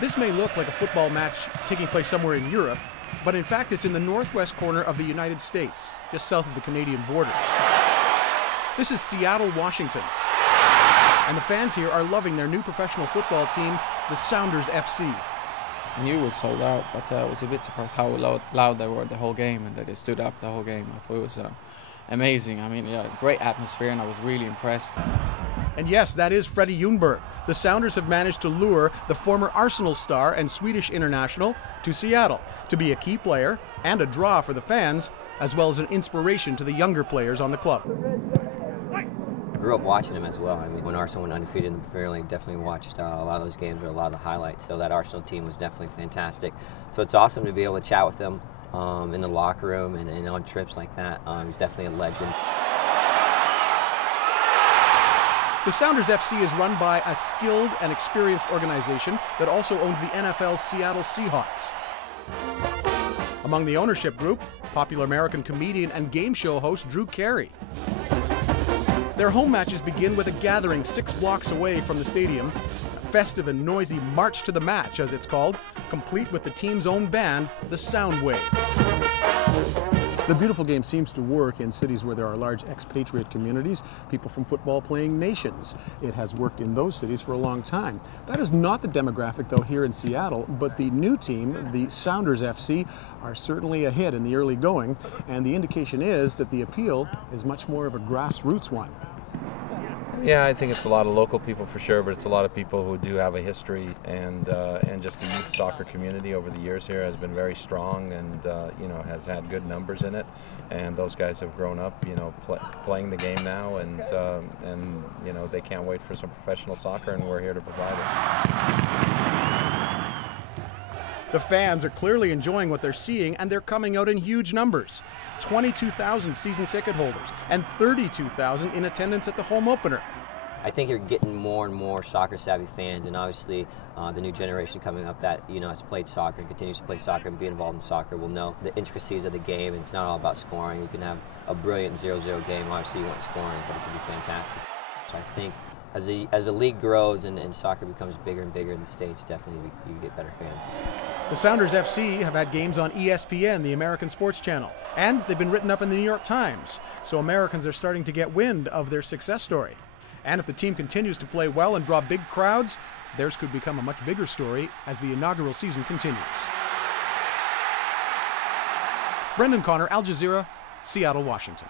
This may look like a football match taking place somewhere in Europe, but in fact it's in the northwest corner of the United States, just south of the Canadian border. This is Seattle, Washington, and the fans here are loving their new professional football team, the Sounders FC. I knew it was sold out, but I was a bit surprised how loud they were the whole game and that they stood up the whole game. I thought it was amazing. I mean, yeah, great atmosphere, and I was really impressed. And yes, that is Freddie Ljungberg. The Sounders have managed to lure the former Arsenal star and Swedish international to Seattle to be a key player and a draw for the fans, as well as an inspiration to the younger players on the club. I grew up watching him as well. I mean, when Arsenal went undefeated in the Premier League, definitely watched a lot of those games with a lot of the highlights. So that Arsenal team was definitely fantastic. So it's awesome to be able to chat with him in the locker room and on trips like that. He's definitely a legend. The Sounders FC is run by a skilled and experienced organization that also owns the NFL's Seattle Seahawks. Among the ownership group, popular American comedian and game show host Drew Carey. Their home matches begin with a gathering 6 blocks away from the stadium, a festive and noisy march to the match, as it's called, complete with the team's own band, the Soundwave. The beautiful game seems to work in cities where there are large expatriate communities, people from football-playing nations. It has worked in those cities for a long time. That is not the demographic, though, here in Seattle, but the new team, the Sounders FC, are certainly a hit in the early going, and the indication is that the appeal is much more of a grassroots one. Yeah, I think it's a lot of local people for sure, but it's a lot of people who do have a history, and just the youth soccer community over the years here has been very strong, and has had good numbers in it, and those guys have grown up, playing the game now, and they can't wait for some professional soccer, and we're here to provide it. The fans are clearly enjoying what they're seeing, and they're coming out in huge numbers. 22,000 season ticket holders and 32,000 in attendance at the home opener. I think you're getting more and more soccer-savvy fans, and obviously the new generation coming up that has played soccer and continues to play soccer and be involved in soccer will know the intricacies of the game, and it's not all about scoring. You can have a brilliant 0-0 game. Obviously you want scoring, but it can be fantastic. So I think as the league grows and soccer becomes bigger and bigger in the States, definitely you get better fans. The Sounders FC have had games on ESPN, the American sports channel, and they've been written up in the New York Times, so Americans are starting to get wind of their success story. And if the team continues to play well and draw big crowds, theirs could become a much bigger story as the inaugural season continues. Brendan Connor, Al Jazeera, Seattle, Washington.